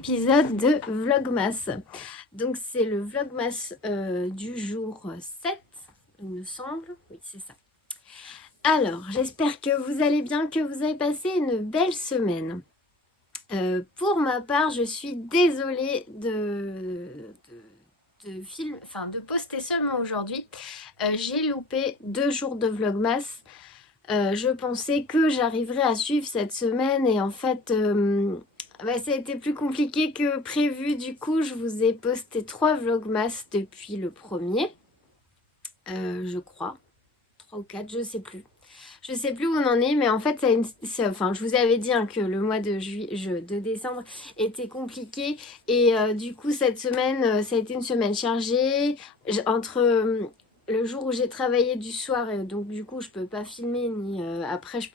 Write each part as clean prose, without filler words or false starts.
épisode de Vlogmas. Donc c'est le Vlogmas du jour 7, il me semble. Oui, c'est ça. Alors, j'espère que vous allez bien, que vous avez passé une belle semaine. Pour ma part, je suis désolée de poster seulement aujourd'hui. J'ai loupé 2 jours de Vlogmas. Je pensais que j'arriverais à suivre cette semaine et en fait ça a été plus compliqué que prévu. Du coup je vous ai posté 3 vlogmas depuis le premier, je crois 3 ou 4, je sais plus où on en est, mais en fait je vous avais dit que le mois de décembre était compliqué et du coup cette semaine ça a été une semaine chargée entre le jour où j'ai travaillé du soir, et donc du coup je peux pas filmer ni après je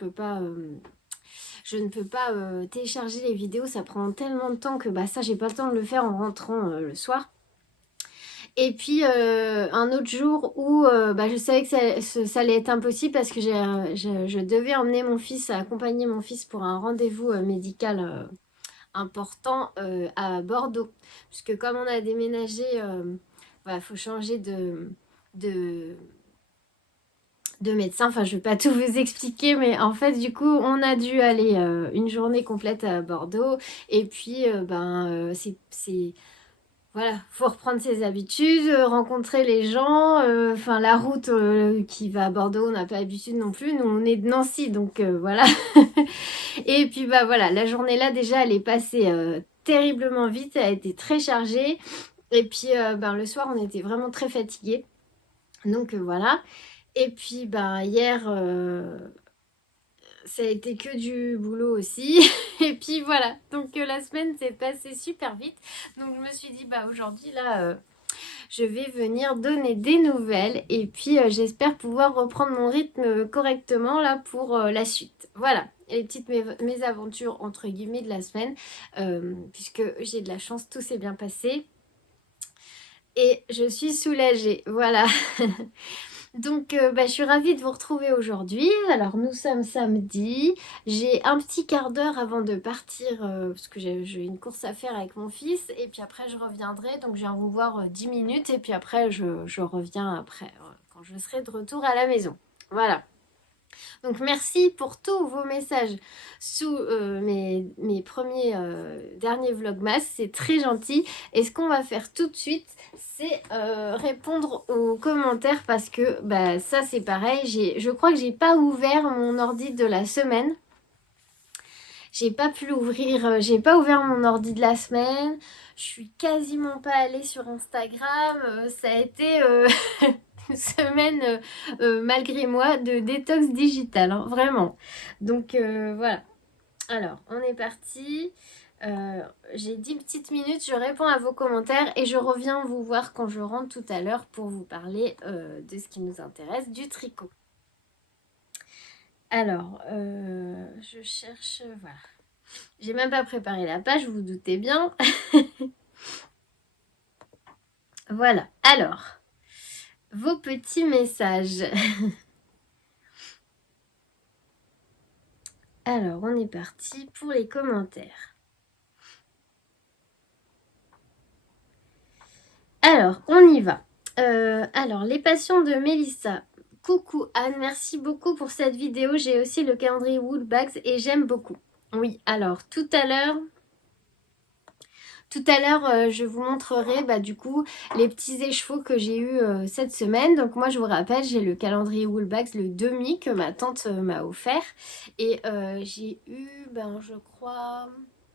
ne peux pas télécharger les vidéos, ça prend tellement de temps que ça j'ai pas le temps de le faire en rentrant le soir. Et puis un autre jour où je savais que ça allait être impossible parce que je devais emmener mon fils, accompagner mon fils pour un rendez-vous médical important à Bordeaux. Puisque comme on a déménagé, faut changer de, de médecin. Enfin, je ne vais pas tout vous expliquer, mais en fait, du coup, on a dû aller une journée complète à Bordeaux. Et puis, voilà, faut reprendre ses habitudes, rencontrer les gens. Enfin, la route qui va à Bordeaux, on n'a pas l'habitude non plus. Nous, on est de Nancy, donc voilà. Et puis, voilà, la journée là, déjà, elle est passée terriblement vite. Elle a été très chargée. Et puis, le soir, on était vraiment très fatigués. Donc, voilà. Et puis, hier, ça a été que du boulot aussi. Et puis voilà, donc la semaine s'est passée super vite. Donc je me suis dit, aujourd'hui, là, je vais venir donner des nouvelles. Et puis j'espère pouvoir reprendre mon rythme correctement là pour la suite. Voilà, les petites mésaventures entre guillemets de la semaine. Puisque j'ai de la chance, tout s'est bien passé. Et je suis soulagée, voilà. Donc je suis ravie de vous retrouver aujourd'hui. Alors nous sommes samedi, j'ai un petit quart d'heure avant de partir parce que j'ai une course à faire avec mon fils, et puis après je reviendrai, donc je viens vous voir 10 minutes et puis après je reviens après quand je serai de retour à la maison. Voilà. Donc merci pour tous vos messages sous mes premiers derniers vlogmas, c'est très gentil. Et ce qu'on va faire tout de suite, c'est répondre aux commentaires parce que ça c'est pareil, je crois que j'ai pas ouvert mon ordi de la semaine. J'ai pas pu l'ouvrir, j'ai pas ouvert mon ordi de la semaine. Je suis quasiment pas allée sur Instagram. Ça a été une semaine, malgré moi, de détox digital, hein, vraiment. Donc voilà. Alors, on est parti. J'ai 10 petites minutes, je réponds à vos commentaires et je reviens vous voir quand je rentre tout à l'heure pour vous parler de ce qui nous intéresse, du tricot. Alors, je cherche... Voilà. J'ai même pas préparé la page, vous vous doutez bien. Voilà. Alors, vos petits messages. Alors, on est parti pour les commentaires. Alors, on y va. Alors, les passions de Mélissa. Coucou Anne, merci beaucoup pour cette vidéo. J'ai aussi le calendrier Woolbags et j'aime beaucoup. Oui, alors tout à l'heure, je vous montrerai du coup les petits écheveaux que j'ai eu cette semaine. Donc moi je vous rappelle, j'ai le calendrier Woolbags, le demi que ma tante m'a offert. Et j'ai eu, je crois,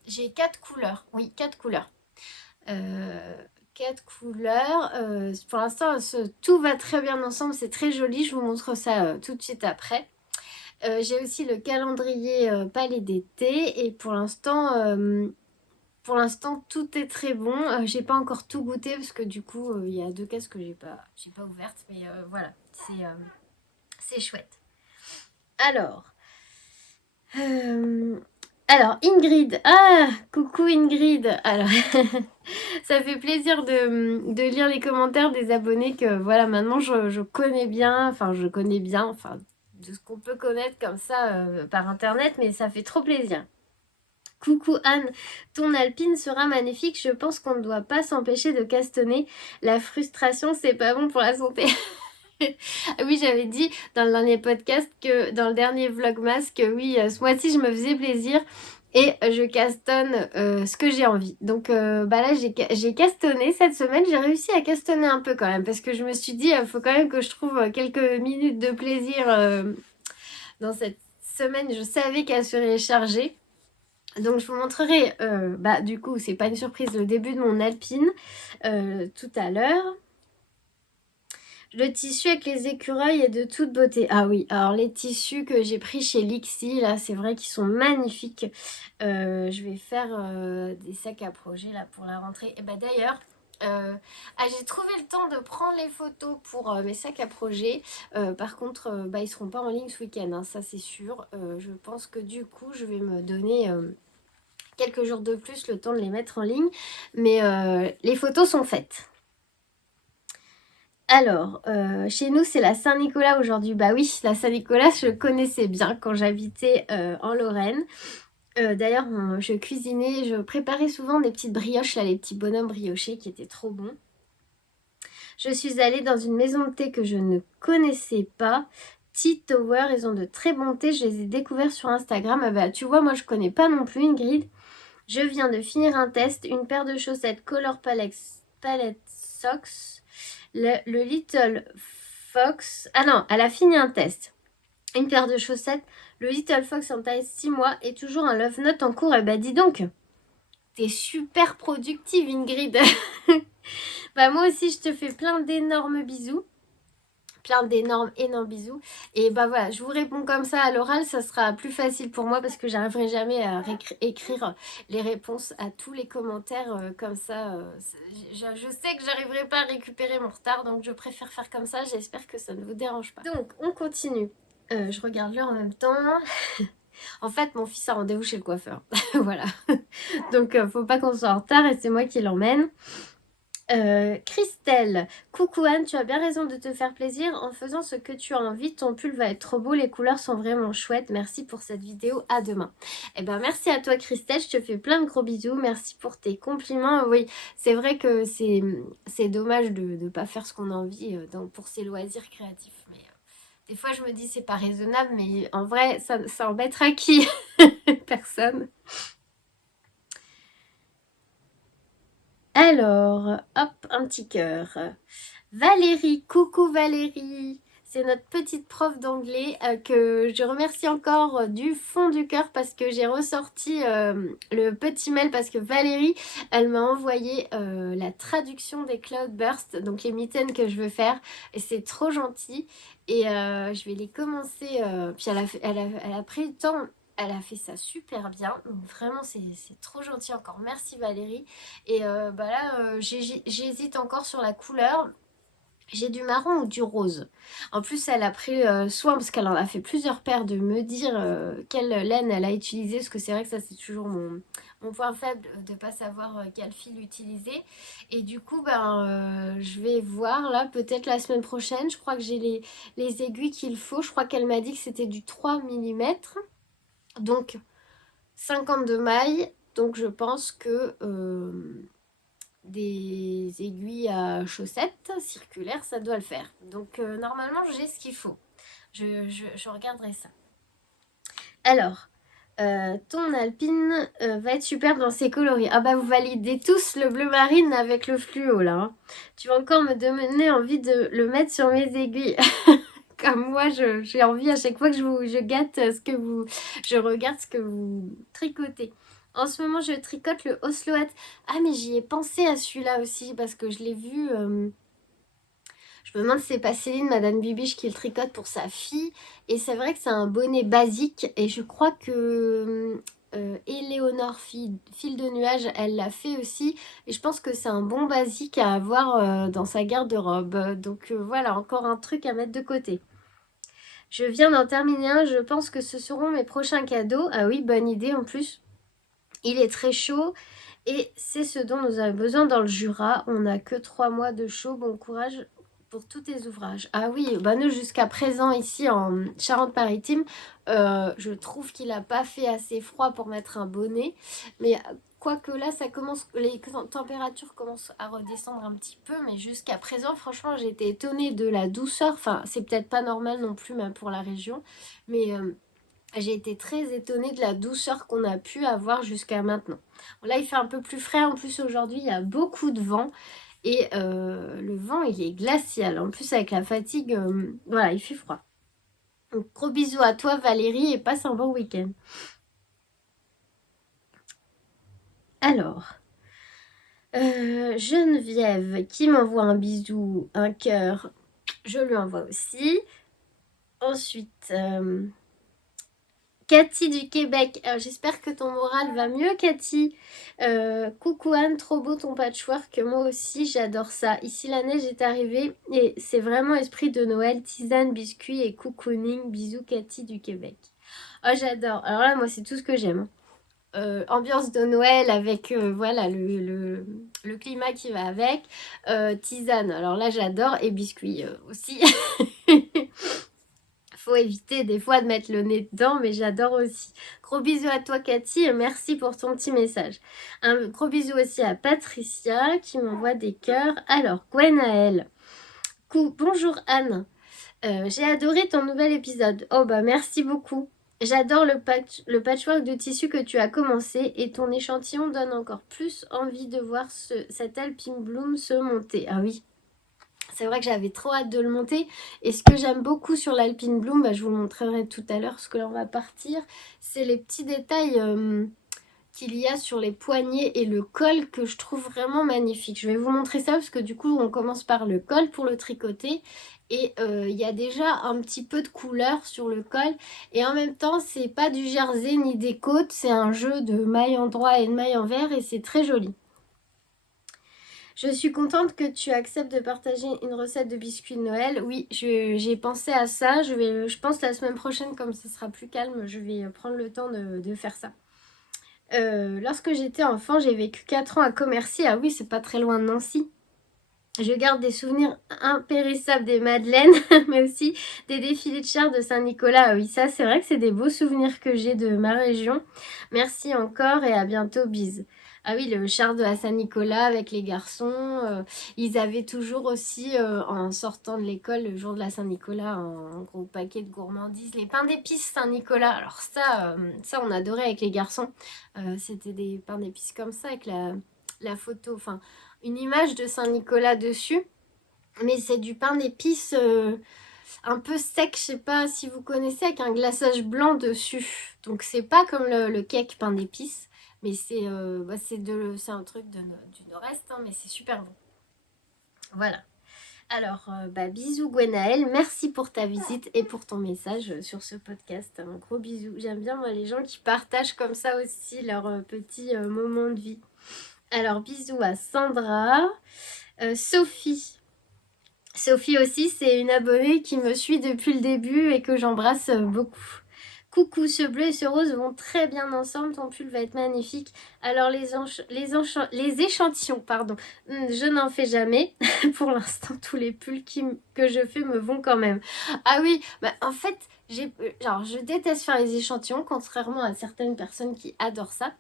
j'ai 4 couleurs. Oui, 4 couleurs. 4 couleurs. Pour l'instant, tout va très bien ensemble. C'est très joli. Je vous montre ça tout de suite après. J'ai aussi le calendrier palais d'été. Et pour l'instant, tout est très bon. J'ai pas encore tout goûté parce que du coup, il y a 2 cases que j'ai pas ouvertes. Mais voilà, c'est chouette. Alors... Alors, Ingrid. Ah, coucou Ingrid. Alors, ça fait plaisir de lire les commentaires des abonnés que, voilà, maintenant je connais bien. Enfin, de ce qu'on peut connaître comme ça par Internet, mais ça fait trop plaisir. Coucou Anne, ton alpine sera magnifique. Je pense qu'on ne doit pas s'empêcher de castonner. La frustration, c'est pas bon pour la santé. Oui, j'avais dit dans le dernier podcast que dans le dernier vlogmas que oui, ce mois-ci, je me faisais plaisir et je castonne ce que j'ai envie. Donc bah là, j'ai castonné cette semaine. J'ai réussi à castonner un peu quand même parce que je me suis dit, il faut quand même que je trouve quelques minutes de plaisir dans cette semaine. Je savais qu'elle serait chargée. Donc je vous montrerai, bah du coup c'est pas une surprise, le début de mon alpine tout à l'heure. Le tissu avec les écureuils est de toute beauté. Ah oui, alors les tissus que j'ai pris chez Lixi, là c'est vrai qu'ils sont magnifiques. Je vais faire des sacs à projet là pour la rentrée. Et bah d'ailleurs, j'ai trouvé le temps de prendre les photos pour mes sacs à projet. Par contre, bah, ils seront pas en ligne ce week-end, hein, ça c'est sûr. Je pense que du coup je vais me donner quelques jours de plus le temps de les mettre en ligne. Mais les photos sont faites. Alors, chez nous, c'est la Saint-Nicolas aujourd'hui. Bah oui, la Saint-Nicolas, je connaissais bien quand j'habitais en Lorraine. D'ailleurs, je cuisinais, je préparais souvent des petites brioches, là, les petits bonhommes briochés qui étaient trop bons. Je suis allée dans une maison de thé que je ne connaissais pas. Tea Tower, ils ont de très bons thés. Je les ai découverts sur Instagram. Ah bah, tu vois, moi, je connais pas non plus Ingrid. Je viens de finir un test. Une paire de chaussettes Color Palette Socks. Le Little Fox... Ah non, elle a fini un test. Une paire de chaussettes. Le Little Fox en taille 6 mois et toujours un love note en cours. Eh bah dis donc, t'es super productive Ingrid. Bah moi aussi je te fais plein d'énormes bisous. Plein d'énormes, énormes bisous. Et bah voilà, je vous réponds comme ça à l'oral, ça sera plus facile pour moi parce que j'arriverai jamais à écrire les réponses à tous les commentaires comme ça. Je sais que j'arriverai pas à récupérer mon retard, donc je préfère faire comme ça. J'espère que ça ne vous dérange pas. Donc, on continue. Je regarde l'heure en même temps. En fait, mon fils a rendez-vous chez le coiffeur. Voilà. Donc, faut pas qu'on soit en retard et c'est moi qui l'emmène. Christelle, coucou Anne, tu as bien raison de te faire plaisir en faisant ce que tu as envie. Ton pull va être trop beau, les couleurs sont vraiment chouettes. Merci pour cette vidéo, à demain. Eh ben merci à toi Christelle, je te fais plein de gros bisous. Merci pour tes compliments. Oui, c'est vrai que c'est dommage de ne pas faire ce qu'on a envie pour ses loisirs créatifs. Mais des fois je me dis c'est pas raisonnable, mais en vrai ça embêtera qui? Personne. Alors, hop, un petit cœur. Valérie, coucou Valérie. C'est notre petite prof d'anglais que je remercie encore du fond du cœur parce que j'ai ressorti le petit mail parce que Valérie, elle m'a envoyé la traduction des Cloudburst, donc les mitaines que je veux faire. Et c'est trop gentil. Et je vais les commencer. Puis elle a pris le temps. Elle a fait ça super bien. Donc vraiment, c'est trop gentil encore. Merci Valérie. Et bah là, j'hésite encore sur la couleur. J'ai du marron ou du rose. En plus, elle a pris soin, parce qu'elle en a fait plusieurs paires, de me dire quelle laine elle a utilisé. Parce que c'est vrai que ça, c'est toujours mon point faible, de ne pas savoir quel fil utiliser. Et du coup, je vais voir là, peut-être la semaine prochaine. Je crois que j'ai les aiguilles qu'il faut. Je crois qu'elle m'a dit que c'était du 3 mm. Donc, 52 mailles. Donc, je pense que... des aiguilles à chaussettes circulaires, ça doit le faire. Donc normalement j'ai ce qu'il faut. Je regarderai ça. Alors, ton alpine va être superbe dans ses coloris. Ah bah vous validez tous le bleu marine avec le fluo là. Hein. Tu vas encore me donner envie de le mettre sur mes aiguilles. Comme moi, j'ai envie à chaque fois que je gâte je regarde ce que vous tricotez. En ce moment, je tricote le Oslo Hat. Ah, mais j'y ai pensé à celui-là aussi parce que je l'ai vu. Je me demande si c'est pas Céline, Madame Bibiche, qui le tricote pour sa fille. Et c'est vrai que c'est un bonnet basique. Et je crois que Éléonore, fil de nuage, elle l'a fait aussi. Et je pense que c'est un bon basique à avoir dans sa garde-robe. Donc voilà, encore un truc à mettre de côté. Je viens d'en terminer un. Je pense que ce seront mes prochains cadeaux. Ah oui, bonne idée en plus. Il est très chaud et c'est ce dont nous avons besoin dans le Jura. On n'a que 3 mois de chaud. Bon courage pour tous tes ouvrages. Ah oui, bah nous jusqu'à présent ici en Charente-Maritime, je trouve qu'il n'a pas fait assez froid pour mettre un bonnet. Mais quoique là, les températures commencent à redescendre un petit peu. Mais jusqu'à présent, franchement, j'ai été étonnée de la douceur. Enfin, c'est peut-être pas normal non plus, même pour la région. Mais j'ai été très étonnée de la douceur qu'on a pu avoir jusqu'à maintenant. Bon, là, il fait un peu plus frais. En plus, aujourd'hui, il y a beaucoup de vent. Et le vent, il est glacial. En plus, avec la fatigue, voilà, il fait froid. Donc, gros bisous à toi, Valérie, et passe un bon week-end. Alors, Geneviève qui m'envoie un bisou, un cœur, je lui envoie aussi. Ensuite, Cathy du Québec, j'espère que ton moral va mieux, Cathy. Coucou Anne, trop beau ton patchwork, moi aussi j'adore ça. Ici la neige est arrivée et c'est vraiment esprit de Noël, tisane, biscuits et cocooning. Bisous Cathy du Québec. Oh j'adore, alors là moi c'est tout ce que j'aime. Ambiance de Noël avec voilà le climat qui va avec. Tisane, alors là j'adore, et biscuits aussi. Faut éviter des fois de mettre le nez dedans, mais j'adore aussi. Gros bisous à toi Cathy et merci pour ton petit message. Un gros bisou aussi à Patricia qui m'envoie des cœurs. Alors, Gwenaëlle. Bonjour Anne. J'ai adoré ton nouvel épisode. Oh bah merci beaucoup. J'adore le patchwork de tissu que tu as commencé et ton échantillon donne encore plus envie de voir cette Alpine Bloom se monter. Ah oui, c'est vrai que j'avais trop hâte de le monter. Et ce que j'aime beaucoup sur l'Alpine Bloom, bah, je vous le montrerai tout à l'heure parce que là on va partir, c'est les petits détails qu'il y a sur les poignets et le col que je trouve vraiment magnifique. Je vais vous montrer ça parce que du coup on commence par le col pour le tricoter. Et il y a déjà un petit peu de couleur sur le col. Et en même temps, c'est pas du jersey ni des côtes, c'est un jeu de mailles en droit et de mailles en vert et c'est très joli. Je suis contente que tu acceptes de partager une recette de biscuits de Noël. Oui, j'ai pensé à ça. Je pense la semaine prochaine, comme ce sera plus calme, je vais prendre le temps de faire ça. Lorsque j'étais enfant, j'ai vécu 4 ans à Commercy. Ah oui, c'est pas très loin de Nancy. Je garde des souvenirs impérissables des Madeleines, mais aussi des défilés de chars de Saint-Nicolas. Ah oui, ça, c'est vrai que c'est des beaux souvenirs que j'ai de ma région. Merci encore et à bientôt, bise. Ah oui, le char de Saint-Nicolas avec les garçons. Ils avaient toujours aussi, en sortant de l'école, le jour de la Saint-Nicolas, un gros paquet de gourmandises. Les pains d'épices Saint-Nicolas. Alors ça, on adorait avec les garçons. C'était des pains d'épices comme ça, avec la photo, enfin une image de Saint-Nicolas dessus. Mais c'est du pain d'épices un peu sec, je sais pas si vous connaissez, avec un glaçage blanc dessus. Donc c'est pas comme le cake pain d'épices, mais c'est un truc du nord-est, hein, mais c'est super bon. Voilà. Alors, bisous Gwenaëlle, merci pour ta visite et pour ton message sur ce podcast. Un gros bisou. J'aime bien moi les gens qui partagent comme ça aussi leurs petits moments de vie. Alors, bisous à Sandra. Sophie. Sophie aussi, c'est une abonnée qui me suit depuis le début et que j'embrasse beaucoup. Coucou, ce bleu et ce rose vont très bien ensemble, ton pull va être magnifique. Alors les échantillons, pardon, je n'en fais jamais. Pour l'instant, tous les pulls que je fais me vont quand même. Ah oui, bah en fait, je déteste faire les échantillons, contrairement à certaines personnes qui adorent ça.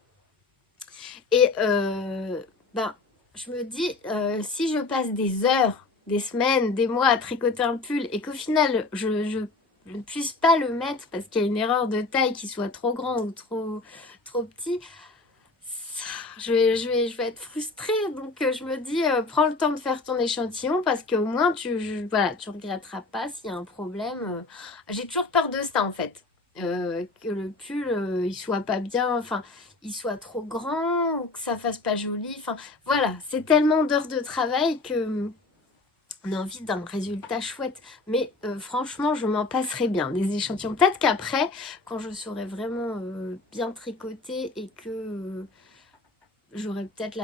Et je me dis, si je passe des heures, des semaines, des mois à tricoter un pull et qu'au final, je ne puisse pas le mettre parce qu'il y a une erreur de taille qui soit trop grand ou trop petit, je vais être frustrée. Donc je me dis, prends le temps de faire ton échantillon parce qu'au moins, tu regretteras pas s'il y a un problème. J'ai toujours peur de ça en fait. Que le pull il soit pas bien, enfin il soit trop grand ou que ça fasse pas joli, enfin voilà, c'est tellement d'heures de travail que on a envie d'un résultat chouette, mais franchement je m'en passerai bien des échantillons. Peut-être qu'après quand je saurai vraiment bien tricoter et que j'aurais peut-être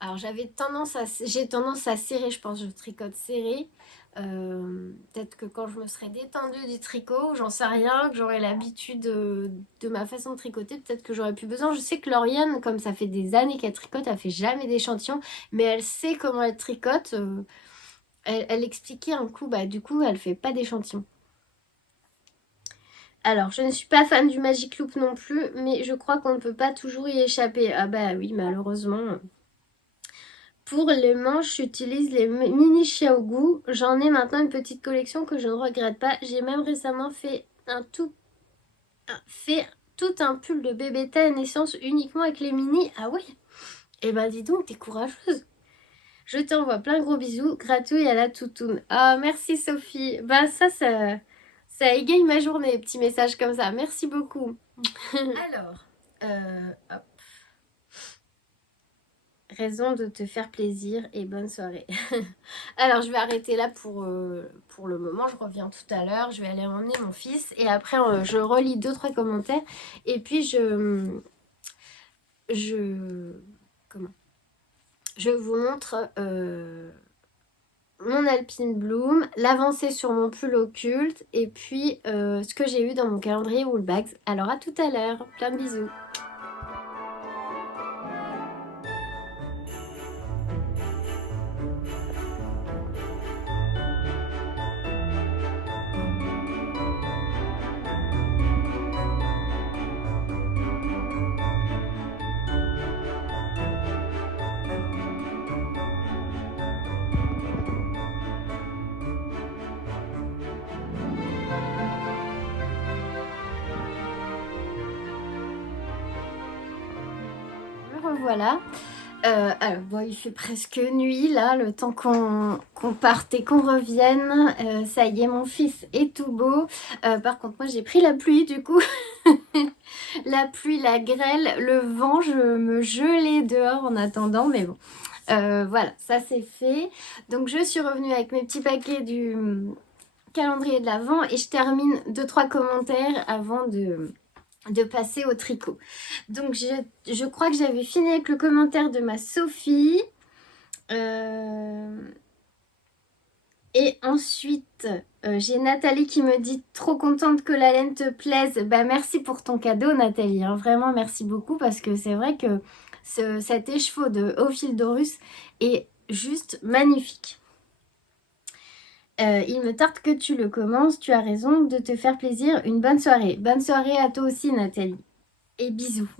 alors j'ai tendance à serrer, je pense, je tricote serré. Peut-être que quand je me serai détendue du tricot, j'en sais rien, que j'aurai l'habitude de ma façon de tricoter, peut-être que j'aurais plus besoin. Je sais que Lauriane, comme ça fait des années qu'elle tricote, elle fait jamais d'échantillon, mais elle sait comment elle tricote. Elle expliquait un coup, bah du coup, elle fait pas d'échantillon. Alors, je ne suis pas fan du Magic Loop non plus, mais je crois qu'on ne peut pas toujours y échapper. Ah bah oui, malheureusement. Pour les manches, j'utilise les mini Xiaogu. J'en ai maintenant une petite collection que je ne regrette pas. J'ai même récemment fait tout un pull de bébé à naissance uniquement avec les mini. Ah ouais. Eh ben dis donc, t'es courageuse. Je t'envoie plein de gros bisous. Gratouille à la toutoune. Ah, merci Sophie. Bah ça égaye ma journée, petits messages comme ça. Merci beaucoup. Alors, hop. Raison de te faire plaisir et bonne soirée. Alors, je vais arrêter là pour le moment. Je reviens tout à l'heure. Je vais aller emmener mon fils. Et après, je relis 2-3 commentaires. Et puis, je, comment je vous montre mon Alpine Bloom, l'avancée sur mon pull occulte. Et puis, ce que j'ai eu dans mon calendrier Woolbags. Alors, à tout à l'heure. Plein de bisous. Me revoilà. Alors, bon, il fait presque nuit là, le temps qu'on parte et qu'on revienne. Ça y est, mon fils est tout beau. Par contre, moi j'ai pris la pluie du coup. La pluie, la grêle, le vent, je me gelais dehors en attendant, mais bon. Voilà, ça c'est fait. Donc je suis revenue avec mes petits paquets du calendrier de l'Avent et je termine 2-3 commentaires avant de passer au tricot. Donc je crois que j'avais fini avec le commentaire de ma Sophie. Et ensuite, j'ai Nathalie qui me dit trop contente que la laine te plaise. Bah merci pour ton cadeau Nathalie, hein. Vraiment merci beaucoup parce que c'est vrai que cet écheveau de Ophildorus est juste magnifique. Il me tarde que tu le commences, tu as raison de te faire plaisir. Une bonne soirée. Bonne soirée à toi aussi Nathalie. Et bisous.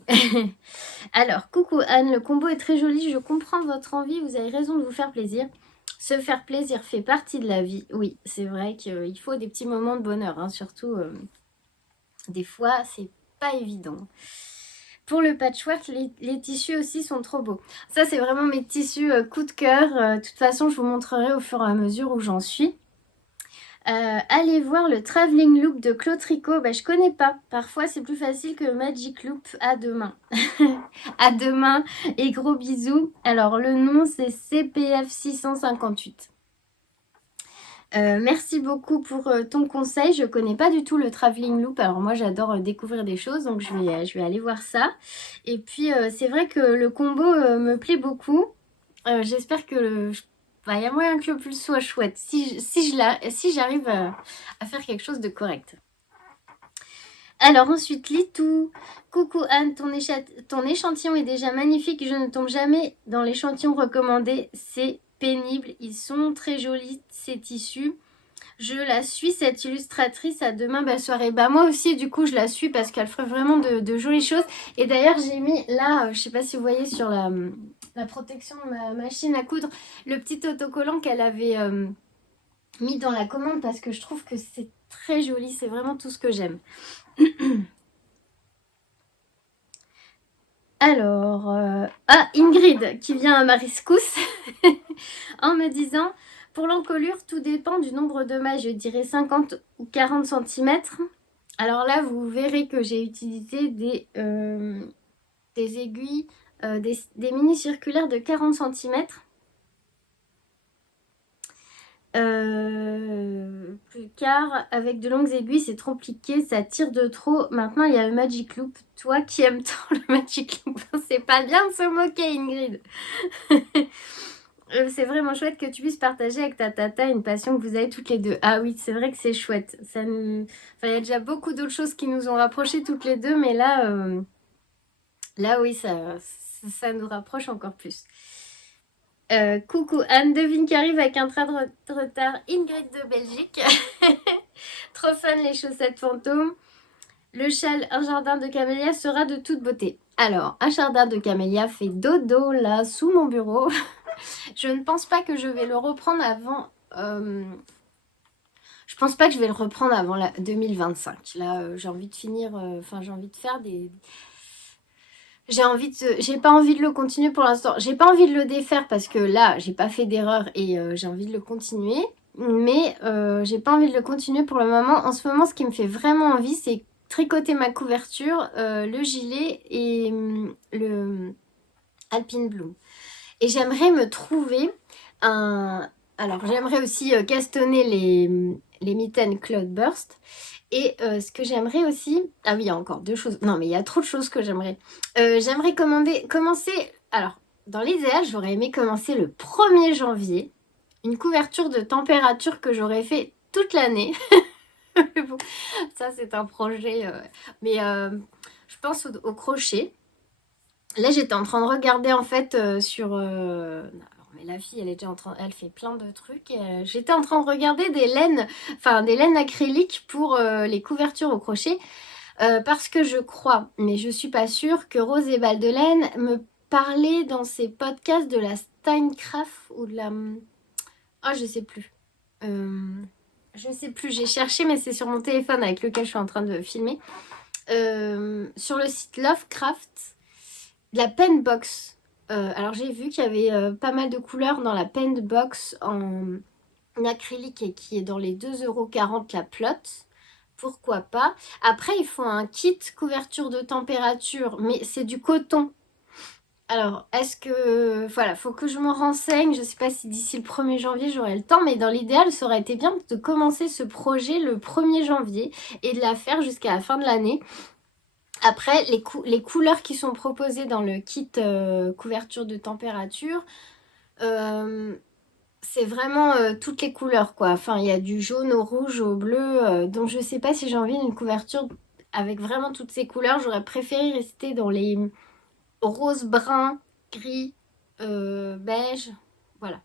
Alors, coucou Anne, le combo est très joli, je comprends votre envie, vous avez raison de vous faire plaisir. Se faire plaisir fait partie de la vie. Oui, c'est vrai qu'il faut des petits moments de bonheur, hein. Surtout, des fois, c'est pas évident. Pour le patchwork, les tissus aussi sont trop beaux. Ça, c'est vraiment mes tissus coup de cœur. De toute façon, je vous montrerai au fur et à mesure où j'en suis. Allez voir le Traveling Loop de Claude Tricot. Bah, je connais pas. Parfois, c'est plus facile que Magic Loop. À demain. À demain et gros bisous. Alors, le nom, c'est CPF 658. Merci beaucoup pour ton conseil. Je connais pas du tout le Traveling Loop. Alors moi, j'adore découvrir des choses. Donc, je vais aller voir ça. Et puis, c'est vrai que le combo me plaît beaucoup. J'espère que il y a moyen que le pull soit chouette si j'arrive à faire quelque chose de correct. Alors ensuite, Litou. Coucou Anne, ton échantillon est déjà magnifique. Je ne tombe jamais dans l'échantillon recommandé. C'est pénible. Ils sont très jolis, ces tissus. Je la suis, cette illustratrice. À demain, belle soirée. Bah moi aussi, du coup, je la suis parce qu'elle ferait vraiment de jolies choses. Et d'ailleurs, j'ai mis là, je sais pas si vous voyez sur la protection de ma machine à coudre, le petit autocollant qu'elle avait mis dans la commande parce que je trouve que c'est très joli. C'est vraiment tout ce que j'aime. Alors, Ingrid qui vient à ma rescousse en me disant pour l'encolure, tout dépend du nombre de mailles, je dirais 50 ou 40 cm. Alors là, vous verrez que j'ai utilisé des aiguilles, des mini circulaires de 40 cm. Plus car avec de longues aiguilles c'est trop pliqué, ça tire de trop. Maintenant il y a le Magic Loop. Toi qui aimes tant le Magic Loop, c'est pas bien de se moquer Ingrid. C'est vraiment chouette que tu puisses partager avec ta tata une passion que vous avez toutes les deux. Ah oui, c'est vrai que c'est chouette. Enfin, il y a déjà beaucoup d'autres choses qui nous ont rapprochés toutes les deux, mais là oui, ça nous rapproche encore plus. Coucou Anne, devine qui arrive avec un train de retard. Ingrid de Belgique. Trop fun les chaussettes fantômes. Le châle, un jardin de camélia sera de toute beauté. Alors, un jardin de camélia fait dodo là sous mon bureau. Je ne pense pas que je vais le reprendre avant. Je pense pas que je vais le reprendre avant 2025. Là, j'ai envie de finir. Enfin, j'ai envie de faire des. J'ai pas envie de le continuer pour l'instant. J'ai pas envie de le défaire parce que là, j'ai pas fait d'erreur et j'ai envie de le continuer. Mais j'ai pas envie de le continuer pour le moment. En ce moment, ce qui me fait vraiment envie, c'est tricoter ma couverture, le gilet et le Alpine Bloom. Et j'aimerais me trouver un... Alors, j'aimerais aussi castonner les mitaines Cloudburst. Et ce que j'aimerais aussi... Ah oui, il y a encore deux choses. Non, mais il y a trop de choses que j'aimerais. J'aimerais commencer... Alors, dans l'idéal, j'aurais aimé commencer le 1er janvier. Une couverture de température que j'aurais fait toute l'année. Bon, ça, c'est un projet. Mais je pense au crochet. Là, j'étais en train de regarder en fait sur... mais la fille, elle est déjà elle fait plein de trucs. J'étais en train de regarder des laines acryliques pour les couvertures au crochet. Parce que je crois, mais je suis pas sûre, que Rose et Balles de laine me parlait dans ses podcasts de la Steincraft ou de la... Ah, je sais plus. Je sais plus, j'ai cherché, mais c'est sur mon téléphone avec lequel je suis en train de filmer. Sur le site Lovecraft, la pen box. Alors j'ai vu qu'il y avait pas mal de couleurs dans la pen box en acrylique et qui est dans les 2,40 € la plot. Pourquoi pas. Après, ils font un kit couverture de température, mais c'est du coton. Alors, est-ce que... Voilà, faut que je me renseigne. Je sais pas si d'ici le 1er janvier, j'aurai le temps. Mais dans l'idéal, ça aurait été bien de commencer ce projet le 1er janvier et de la faire jusqu'à la fin de l'année. Après, les couleurs qui sont proposées dans le kit couverture de température, c'est vraiment toutes les couleurs, quoi. Enfin, il y a du jaune au rouge au bleu. Donc, je sais pas si j'ai envie d'une couverture avec vraiment toutes ces couleurs. J'aurais préféré rester dans les rose, brun, gris, beige. Voilà.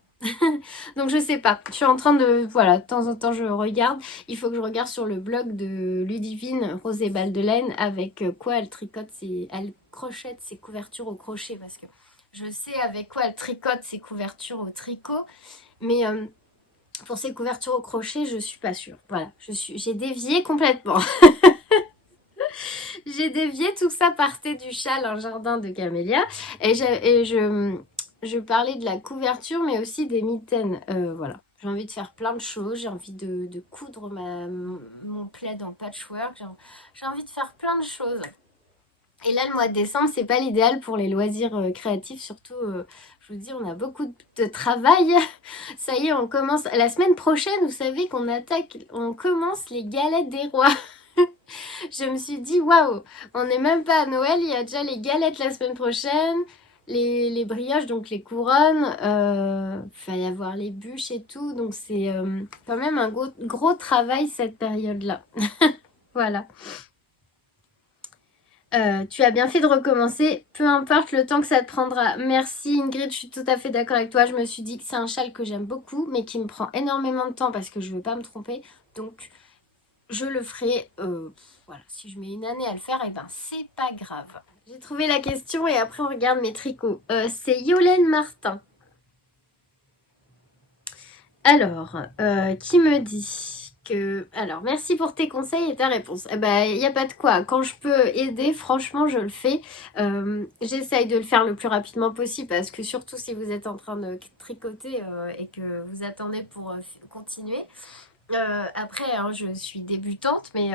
Donc je sais pas. Je suis en train de... Voilà, de temps en temps je regarde. Il faut que je regarde sur le blog de Ludivine, Rose et Balles de laine, avec quoi elle elle crochette ses couvertures au crochet. Parce que je sais avec quoi elle tricote ses couvertures au tricot. Mais pour ces couvertures au crochet, je suis pas sûre. Voilà, j'ai dévié complètement. J'ai dévié, tout ça partait du châle, un jardin de camélia. Et je parlais de la couverture, mais aussi des mitaines. Voilà. J'ai envie de faire plein de choses. J'ai envie de coudre mon plaid en patchwork. J'ai envie de faire plein de choses. Et là, le mois de décembre, c'est pas l'idéal pour les loisirs créatifs. Surtout, je vous dis, on a beaucoup de travail. Ça y est, on commence. La semaine prochaine, vous savez on commence les galettes des rois. Je me suis dit, waouh, on n'est même pas à Noël, il y a déjà les galettes la semaine prochaine, les brioches, donc les couronnes, il va y avoir les bûches et tout, donc c'est quand même un gros travail cette période-là. Voilà. Tu as bien fait de recommencer, peu importe le temps que ça te prendra. Merci Ingrid, je suis tout à fait d'accord avec toi. Je me suis dit que c'est un châle que j'aime beaucoup, mais qui me prend énormément de temps parce que je ne veux pas me tromper. Donc, je le ferai, voilà, si je mets une année à le faire, et ben c'est pas grave. J'ai trouvé la question et après on regarde mes tricots. C'est Yolène Martin. Alors, qui me dit que... Alors, merci pour tes conseils et ta réponse. Eh ben, il n'y a pas de quoi. Quand je peux aider, franchement, je le fais. J'essaye de le faire le plus rapidement possible parce que surtout si vous êtes en train de tricoter et que vous attendez pour continuer. Après, hein, je suis débutante, mais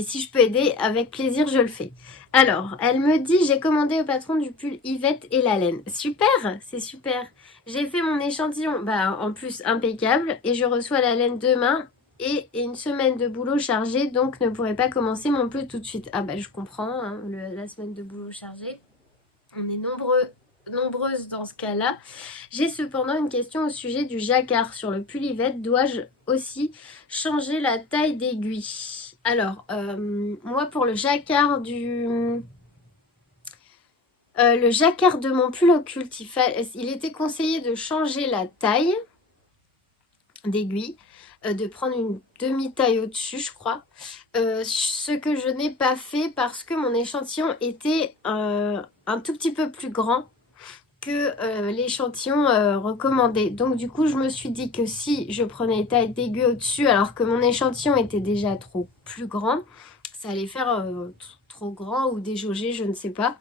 si je peux aider, avec plaisir, je le fais. Alors, elle me dit, j'ai commandé au patron du pull Yvette et la laine. Super, c'est super. J'ai fait mon échantillon, bah, en plus impeccable, et je reçois la laine demain et une semaine de boulot chargé, donc ne pourrai pas commencer mon pull tout de suite. Ah bah je comprends, hein, la semaine de boulot chargé. On est nombreuses dans ce cas-là. J'ai cependant une question au sujet du jacquard sur le pull Yvette. Dois-je aussi changer la taille d'aiguille? Alors, moi pour le jacquard Le jacquard de mon pull occulte, il était conseillé de changer la taille d'aiguille, de prendre une demi-taille au-dessus, je crois. Ce que je n'ai pas fait parce que mon échantillon était un tout petit peu plus grand que l'échantillon recommandé. Donc du coup, je me suis dit que si je prenais taille d'aiguille au-dessus, alors que mon échantillon était déjà trop plus grand, ça allait faire trop grand ou déjaugé, je ne sais pas.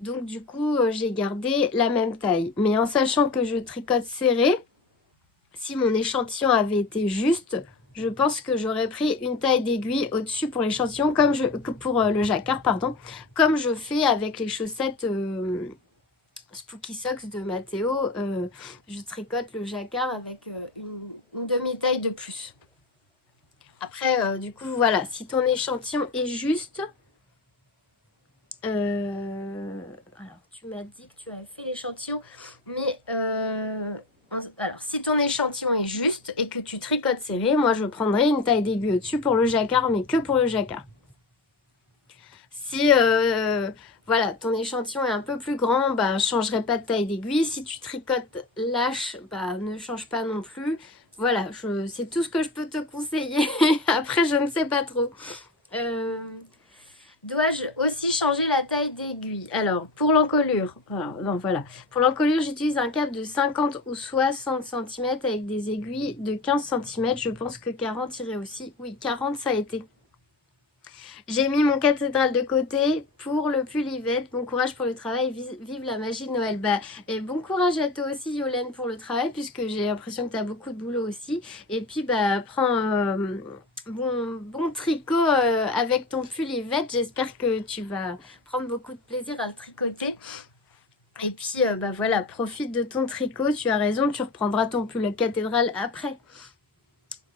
Donc du coup, j'ai gardé la même taille. Mais en sachant que je tricote serré, si mon échantillon avait été juste, je pense que j'aurais pris une taille d'aiguille au-dessus pour l'échantillon, pour le jacquard, pardon, comme je fais avec les chaussettes Spooky Socks de Mathéo. Je tricote le jacquard avec une demi-taille de plus. Après, du coup, voilà, si ton échantillon est juste, alors tu m'as dit que tu avais fait l'échantillon, mais alors si ton échantillon est juste et que tu tricotes serré, moi je prendrais une taille d'aiguille au-dessus pour le jacquard, mais que pour le jacquard. Si voilà, ton échantillon est un peu plus grand, bah, je ne changerai pas de taille d'aiguille. Si tu tricotes lâche, bah, ne change pas non plus. Voilà, c'est tout ce que je peux te conseiller. Après, je ne sais pas trop. Dois-je aussi changer la taille d'aiguille? Alors, pour l'encolure, non, voilà. Pour l'encolure, j'utilise un câble de 50 ou 60 cm avec des aiguilles de 15 cm. Je pense que 40 irait aussi. Oui, 40, ça a été. J'ai mis mon cathédrale de côté pour le pull Yvette. Bon courage pour le travail. Vive la magie de Noël. Bah, et bon courage à toi aussi, Yolène, pour le travail, puisque j'ai l'impression que tu as beaucoup de boulot aussi. Et puis, bah, prends bon tricot avec ton pull Yvette. J'espère que tu vas prendre beaucoup de plaisir à le tricoter. Et puis, bah voilà, profite de ton tricot. Tu as raison, tu reprendras ton pull cathédrale après.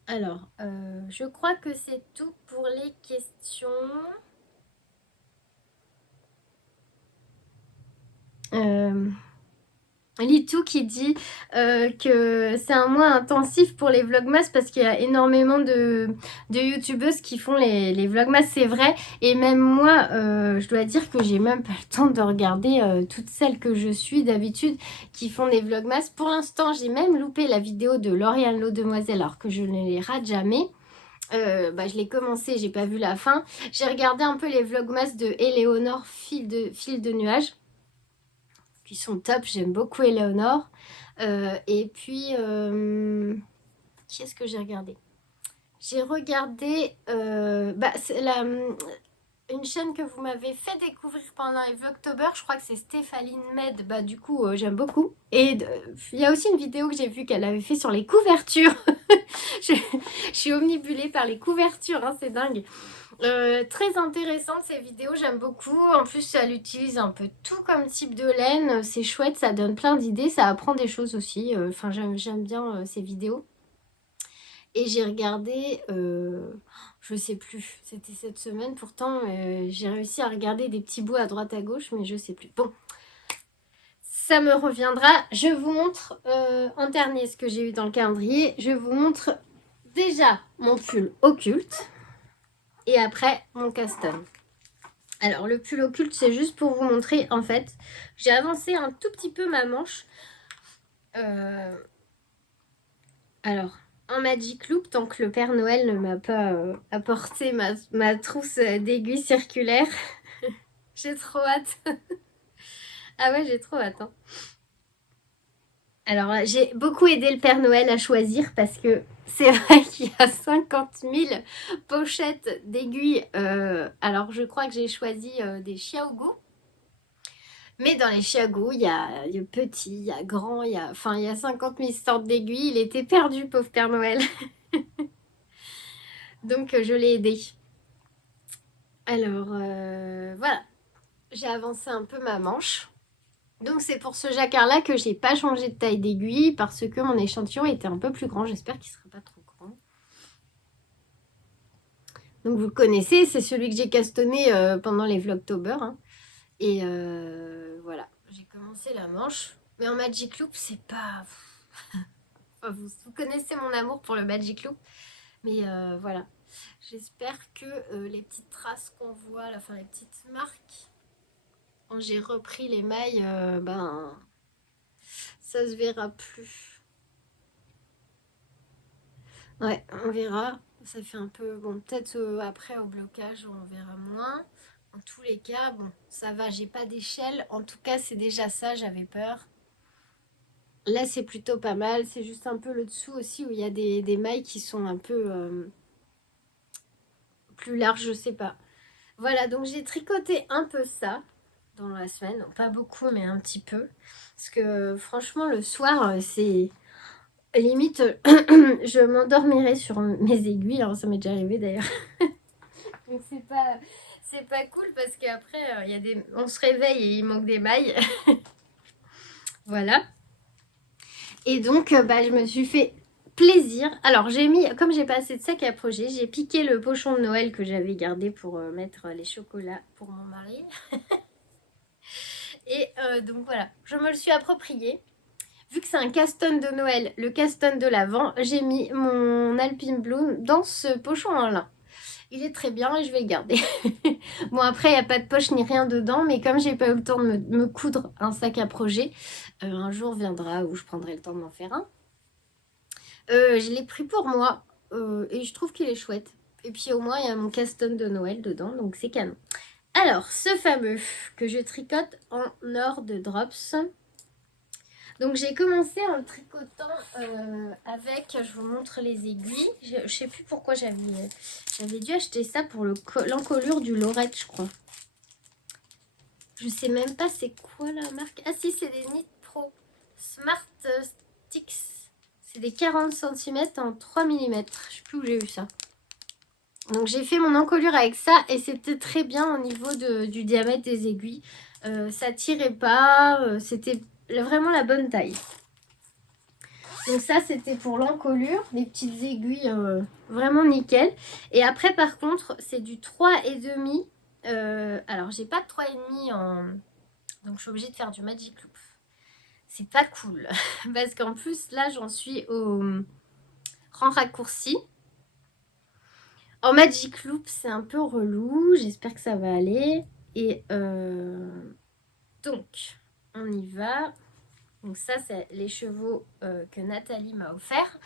Alors, je crois que c'est tout pour les questions. Litou qui dit que c'est un mois intensif pour les vlogmas parce qu'il y a énormément de youtubeuses qui font les vlogmas, c'est vrai. Et même moi, je dois dire que j'ai même pas le temps de regarder toutes celles que je suis d'habitude qui font des vlogmas. Pour l'instant, j'ai même loupé la vidéo de Lauriane Lo Demoiselle alors que je ne les rate jamais. Bah, je l'ai commencé, j'ai pas vu la fin. J'ai regardé un peu les vlogmas de Éléonore, fil de nuages, qui sont top, j'aime beaucoup Éléonore. Et puis, qui est-ce que j'ai regardé? J'ai regardé une chaîne que vous m'avez fait découvrir pendant les Vlogtober, je crois que c'est Stéphanie Med, bah du coup j'aime beaucoup. Et il y a aussi une vidéo que j'ai vue qu'elle avait fait sur les couvertures. je suis omnibulée par les couvertures, hein, c'est dingue. Très intéressante ces vidéos, j'aime beaucoup. En plus, elle utilise un peu tout comme type de laine. C'est chouette, ça donne plein d'idées, ça apprend des choses aussi. Enfin, j'aime bien ces vidéos. Et j'ai regardé, je sais plus, c'était cette semaine. Pourtant, j'ai réussi à regarder des petits bouts à droite à gauche, mais je sais plus. Bon, ça me reviendra. Je vous montre en dernier ce que j'ai eu dans le calendrier. Je vous montre déjà mon pull occulte. Et après, mon custom. Alors, le pull occulte, c'est juste pour vous montrer, en fait, j'ai avancé un tout petit peu ma manche. Alors, en Magic Loop, tant que le Père Noël ne m'a pas apporté ma trousse d'aiguilles circulaires. J'ai trop hâte. Ah ouais, j'ai trop hâte. Hein. Alors, j'ai beaucoup aidé le Père Noël à choisir parce que c'est vrai qu'il y a 50 000 pochettes d'aiguilles. Alors, je crois que j'ai choisi des Xiaogu. Mais dans les Xiaogu, il y a petit, il y a grand, il y a 50 000 sortes d'aiguilles. Il était perdu, pauvre Père Noël. Donc, je l'ai aidé. Alors, voilà. J'ai avancé un peu ma manche. Donc, c'est pour ce jacquard-là que j'ai pas changé de taille d'aiguille parce que mon échantillon était un peu plus grand. J'espère qu'il ne sera pas trop grand. Donc, vous le connaissez, c'est celui que j'ai castonné pendant les Vlogtober. Hein. Et voilà, j'ai commencé la manche. Mais en Magic Loop, c'est pas... Enfin, vous connaissez mon amour pour le Magic Loop. Mais voilà, j'espère que les petites traces qu'on voit, enfin les petites marques Quand j'ai repris les mailles, ben ça se verra plus. Ouais, on verra. Ça fait un peu... Bon, peut-être après au blocage, on verra moins. En tous les cas, bon, ça va, j'ai pas d'échelle. En tout cas, c'est déjà ça, j'avais peur. Là, c'est plutôt pas mal. C'est juste un peu le dessous aussi où il y a des mailles qui sont un peu plus larges, je sais pas. Voilà, donc j'ai tricoté un peu ça dans la semaine. Non, pas beaucoup, mais un petit peu. Parce que franchement, le soir, c'est limite, je m'endormirais sur mes aiguilles. Alors, ça m'est déjà arrivé d'ailleurs. Donc, c'est pas cool parce qu'après, on se réveille et il manque des mailles. Voilà. Et donc, bah, je me suis fait plaisir. Alors, j'ai mis, comme j'ai pas assez de sac à projet, j'ai piqué le pochon de Noël que j'avais gardé pour mettre les chocolats pour mon mari. Et donc voilà, je me le suis approprié. Vu que c'est un caston de Noël, le caston de l'Avent, j'ai mis mon Alpine Bloom dans ce pochon en lin. Il est très bien et je vais le garder. Bon, après, il n'y a pas de poche ni rien dedans, mais comme j'ai pas eu le temps de me coudre un sac à projet, un jour viendra où je prendrai le temps de m'en faire un. Je l'ai pris pour moi et je trouve qu'il est chouette. Et puis au moins, il y a mon caston de Noël dedans, donc c'est canon. Alors, ce fameux que je tricote en or de Drops. Donc j'ai commencé en le tricotant avec, je vous montre les aiguilles. Je sais plus pourquoi j'avais dû acheter ça pour l'encolure du Lorette, je crois. Je sais même pas c'est quoi la marque. Ah si, c'est des Knit Pro Smart Sticks. C'est des 40 cm en 3 mm. Je sais plus où j'ai eu ça. Donc j'ai fait mon encolure avec ça et c'était très bien au niveau du diamètre des aiguilles. Ça tirait pas, c'était vraiment la bonne taille. Donc ça, c'était pour l'encolure, les petites aiguilles vraiment nickel. Et après, par contre, c'est du 3,5. Alors, j'ai pas de 3,5 en... Donc, je suis obligée de faire du Magic Loop. C'est pas cool. Parce qu'en plus, là, j'en suis au rang raccourci. En Magic Loop, c'est un peu relou. J'espère que ça va aller. Et donc, on y va. Donc ça, c'est les chevaux que Nathalie m'a offert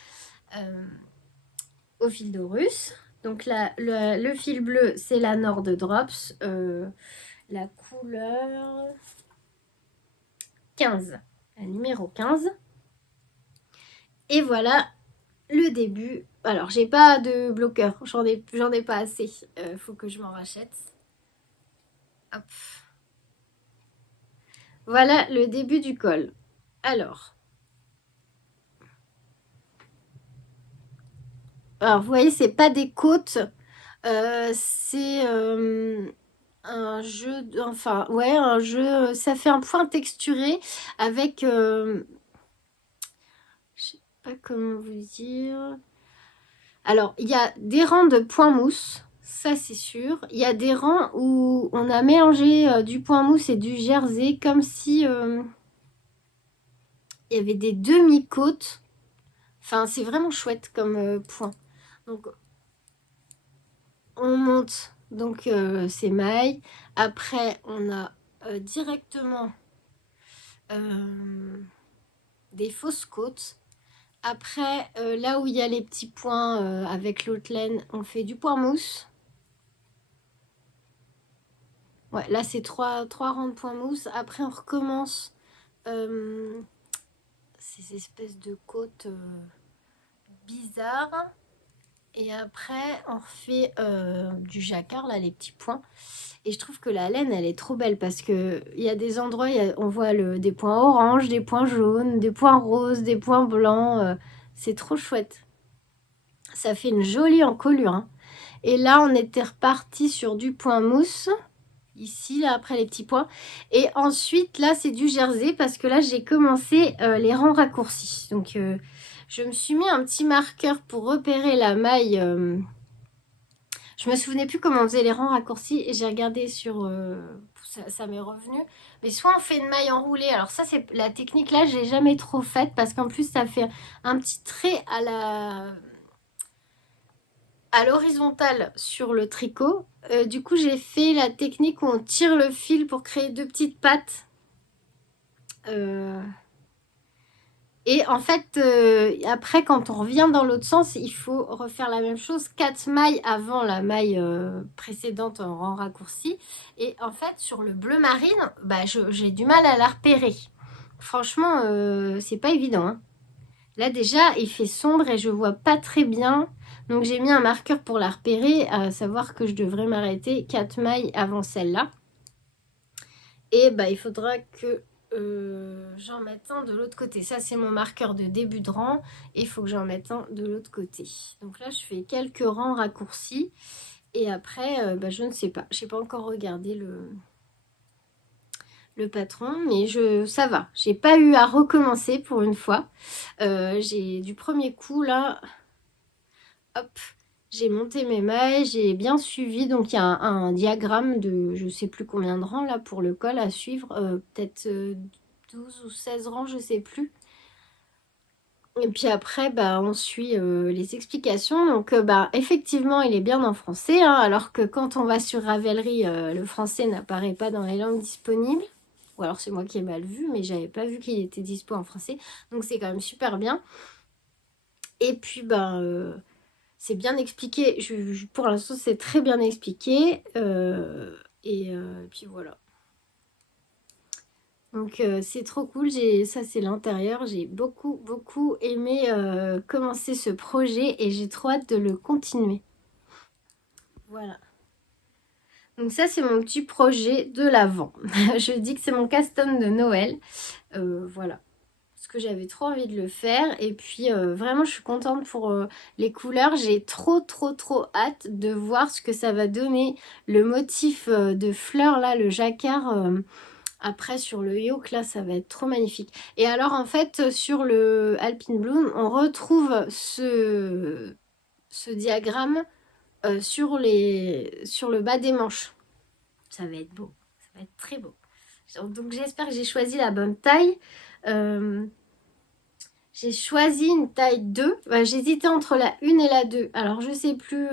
au fil d'Horus. Donc là, le fil bleu, c'est la Nord de Drops. La couleur 15. La numéro 15. Et voilà le début. Alors, j'ai pas de bloqueur. J'en ai pas assez. Faut que je m'en rachète. Hop. Voilà le début du col. Alors, vous voyez, c'est pas des côtes. C'est un jeu, enfin, ouais, un jeu. Ça fait un point texturé avec, je sais pas comment vous dire. Alors, il y a des rangs de points mousse, ça c'est sûr. Il y a des rangs où on a mélangé du point mousse et du jersey, comme si il y avait des demi-côtes. Enfin, c'est vraiment chouette comme point. Donc, on monte donc ces mailles. Après, on a directement des fausses côtes. Après, là où il y a les petits points avec l'autre laine, on fait du point mousse. Ouais, là c'est trois rangs de point mousse. Après, on recommence ces espèces de côtes bizarres. Et après, on refait du jacquard, là, les petits points. Et je trouve que la laine, elle est trop belle parce que il y a des endroits, on voit des points orange, des points jaunes, des points roses, des points blancs. C'est trop chouette. Ça fait une jolie encolure. Hein. Et là, on était reparti sur du point mousse. Ici, là, après les petits points. Et ensuite, là, c'est du jersey parce que là, j'ai commencé les rangs raccourcis. Donc, je me suis mis un petit marqueur pour repérer la maille. Je me souvenais plus comment on faisait les rangs raccourcis et j'ai regardé sur... ça m'est revenu. Mais soit on fait une maille enroulée. Alors ça, c'est la technique là, j'ai jamais trop faite parce qu'en plus, ça fait un petit trait à l'horizontale sur le tricot. du coup, j'ai fait la technique où on tire le fil pour créer 2 petites pattes. Et en fait, après, quand on revient dans l'autre sens, il faut refaire la même chose. 4 mailles avant la maille précédente en raccourci. Et en fait, sur le bleu marine, bah, j'ai du mal à la repérer. Franchement, c'est pas évident, hein. Là, déjà, il fait sombre et je vois pas très bien. Donc, j'ai mis un marqueur pour la repérer, à savoir que je devrais m'arrêter 4 mailles avant celle-là. Et bah, il faudra que j'en mette un de l'autre côté. Ça, c'est mon marqueur de début de rang. Et il faut que j'en mette un de l'autre côté. Donc là, je fais quelques rangs raccourcis. Et après, bah, je ne sais pas. Je n'ai pas encore regardé le patron. Mais ça va. J'ai pas eu à recommencer pour une fois. J'ai du premier coup, là... Hop, j'ai monté mes mailles, j'ai bien suivi. Donc, il y a un diagramme de je sais plus combien de rangs là pour le col à suivre. Peut-être 12 ou 16 rangs, je sais plus. Et puis après, bah, on suit les explications. Donc, bah, effectivement, il est bien en français. Hein, alors que quand on va sur Ravelry, le français n'apparaît pas dans les langues disponibles. Ou alors c'est moi qui ai mal vu, mais j'avais pas vu qu'il était dispo en français. Donc, c'est quand même super bien. Et puis, bah... c'est bien expliqué. Pour l'instant, c'est très bien expliqué. Et puis voilà. Donc, c'est trop cool. Ça, c'est l'intérieur. J'ai beaucoup, beaucoup aimé commencer ce projet et j'ai trop hâte de le continuer. Voilà. Donc, ça, c'est mon petit projet de l'Avent. Je dis que c'est mon custom de Noël. Voilà. Parce que j'avais trop envie de le faire. Et puis, vraiment, je suis contente pour les couleurs. J'ai trop, trop, trop hâte de voir ce que ça va donner. Le motif de fleurs, là, le jacquard, après, sur le yoke, là, ça va être trop magnifique. Et alors, en fait, sur le Alpine Bloom, on retrouve ce diagramme sur le bas des manches. Ça va être beau. Ça va être très beau. Donc, j'espère que j'ai choisi la bonne taille. J'ai choisi une taille 2. J'hésitais entre la 1 et la 2. Alors, je sais plus.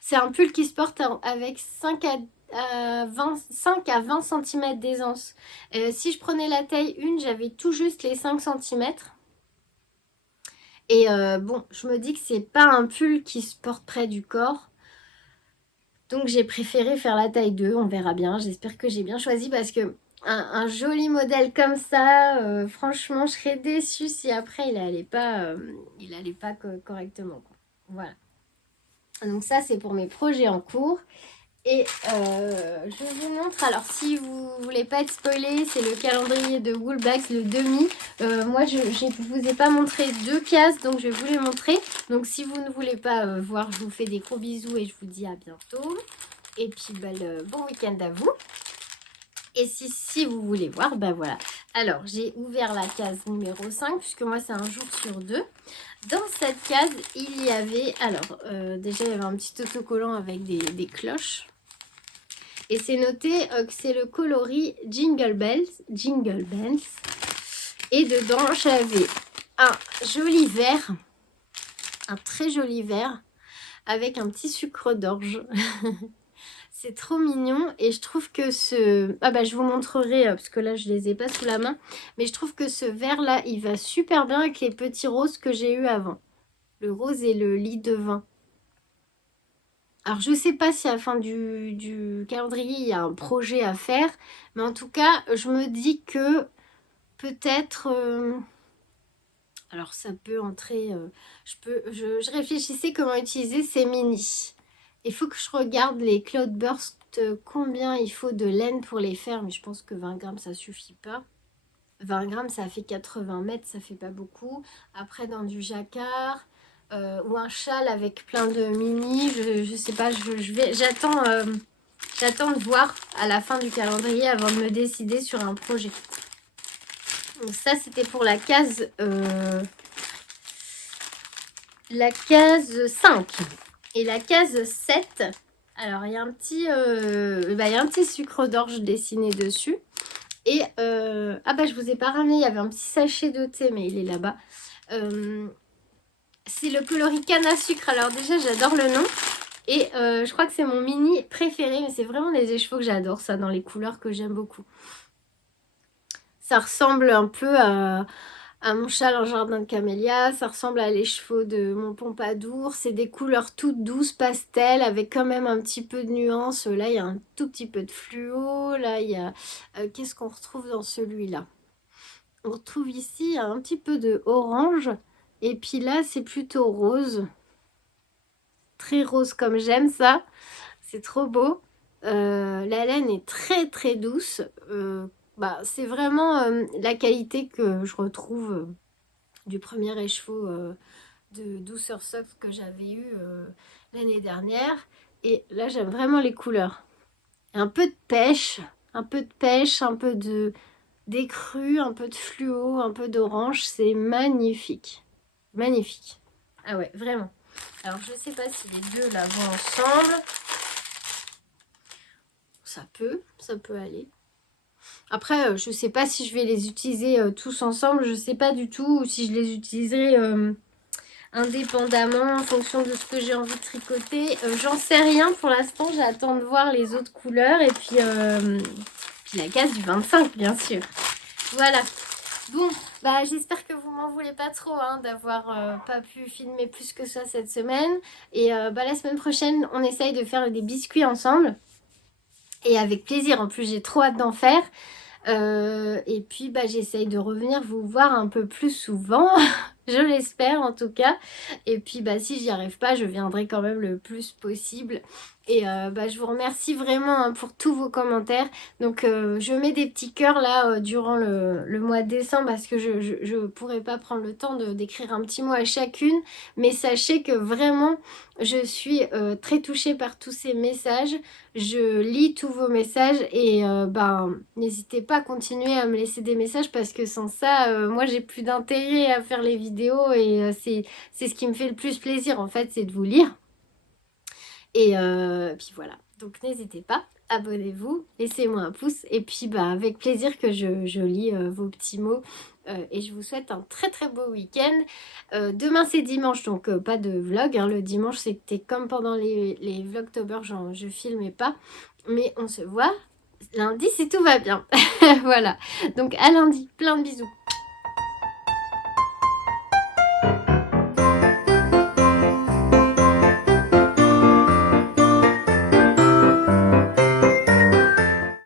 C'est un pull qui se porte avec 5 à 20 cm d'aisance. Si je prenais la taille 1, j'avais tout juste les 5 cm. Et bon, je me dis que c'est pas un pull qui se porte près du corps. Donc, j'ai préféré faire la taille 2. On verra bien. J'espère que j'ai bien choisi parce que un joli modèle comme ça, franchement, je serais déçue si après il allait pas correctement, quoi. Voilà. Donc ça, c'est pour mes projets en cours. Et je vous montre, alors si vous voulez pas être spoilé, c'est le calendrier de Woolbags, le demi. Moi, je vous ai pas montré 2 cases, donc je vais vous les montrer. Donc si vous ne voulez pas voir, je vous fais des gros bisous et je vous dis à bientôt. Et puis, bon week-end à vous. Et si vous voulez voir, ben voilà. Alors, j'ai ouvert la case numéro 5, puisque moi, c'est un jour sur 2. Dans cette case, il y avait... Alors, déjà, il y avait un petit autocollant avec des cloches. Et c'est noté que c'est le coloris Jingle Bells. Jingle Bells. Et dedans, j'avais un joli verre. Un très joli verre. Avec un petit sucre d'orge. C'est trop mignon et je trouve que ce... Ah bah je vous montrerai parce que là je les ai pas sous la main. Mais je trouve que ce vert là il va super bien avec les petits roses que j'ai eu avant. Le rose et le lit de vin. Alors je sais pas si à la fin du calendrier il y a un projet à faire. Mais en tout cas je me dis que peut-être... Alors ça peut entrer... je réfléchissais comment utiliser ces mini. Il faut que je regarde les Cloudburst, combien il faut de laine pour les faire, mais je pense que 20 grammes ça suffit pas. 20 grammes ça fait 80 mètres, ça fait pas beaucoup. Après dans du jacquard ou un châle avec plein de mini, je sais pas, j'attends de voir à la fin du calendrier avant de me décider sur un projet. Donc ça c'était pour la case 5. Et la case 7, alors il y a un petit sucre d'orge dessiné dessus. Et je vous ai pas ramené, il y avait un petit sachet de thé, mais il est là-bas. C'est le coloris canne à sucre. Alors déjà, j'adore le nom. Et je crois que c'est mon mini préféré, mais c'est vraiment les écheveaux que j'adore, ça, dans les couleurs que j'aime beaucoup. Ça ressemble un peu à mon châle en jardin de camélia, ça ressemble à l'écheveau de mon pompadour. C'est des couleurs toutes douces, pastel, avec quand même un petit peu de nuance. Là, il y a un tout petit peu de fluo. Là, il y a... qu'est-ce qu'on retrouve dans celui-là? On retrouve ici un petit peu de orange. Et puis là, c'est plutôt rose. Très rose comme j'aime ça. C'est trop beau. La laine est très très douce. C'est vraiment la qualité que je retrouve du premier écheveau de douceur soft que j'avais eu l'année dernière. Et là, j'aime vraiment les couleurs. Un peu de pêche, un peu de pêche, un peu de d'écru, un peu de fluo, un peu d'orange. C'est magnifique. Magnifique. Ah ouais, vraiment. Alors, je sais pas si les deux là vont ensemble. Ça peut aller. Après, je sais pas si je vais les utiliser tous ensemble. Je sais pas du tout si je les utiliserai indépendamment en fonction de ce que j'ai envie de tricoter. J'en sais rien pour l'instant. J'attends de voir les autres couleurs. Et puis la case du 25, bien sûr. Voilà. Bon, j'espère que vous m'en voulez pas trop d'avoir pas pu filmer plus que ça cette semaine. Et la semaine prochaine, on essaye de faire des biscuits ensemble. Et avec plaisir, en plus j'ai trop hâte d'en faire. Et puis j'essaye de revenir vous voir un peu plus souvent. Je l'espère en tout cas. Et puis si j'y arrive pas, je viendrai quand même le plus possible. Et je vous remercie vraiment pour tous vos commentaires. Donc je mets des petits cœurs là durant le mois de décembre parce que je pourrais pas prendre le temps d'écrire un petit mot à chacune. Mais sachez que vraiment je suis très touchée par tous ces messages. Je lis tous vos messages et n'hésitez pas à continuer à me laisser des messages parce que sans ça, moi j'ai plus d'intérêt à faire les vidéos et c'est ce qui me fait le plus plaisir en fait, c'est de vous lire. Et puis voilà, donc n'hésitez pas, abonnez-vous, laissez-moi un pouce et puis avec plaisir que je lis vos petits mots. Et je vous souhaite un très très beau week-end. Demain c'est dimanche, donc pas de vlog. Le dimanche c'était comme pendant les vlogtober, je filmais pas. Mais on se voit lundi si tout va bien. Voilà, donc à lundi, plein de bisous.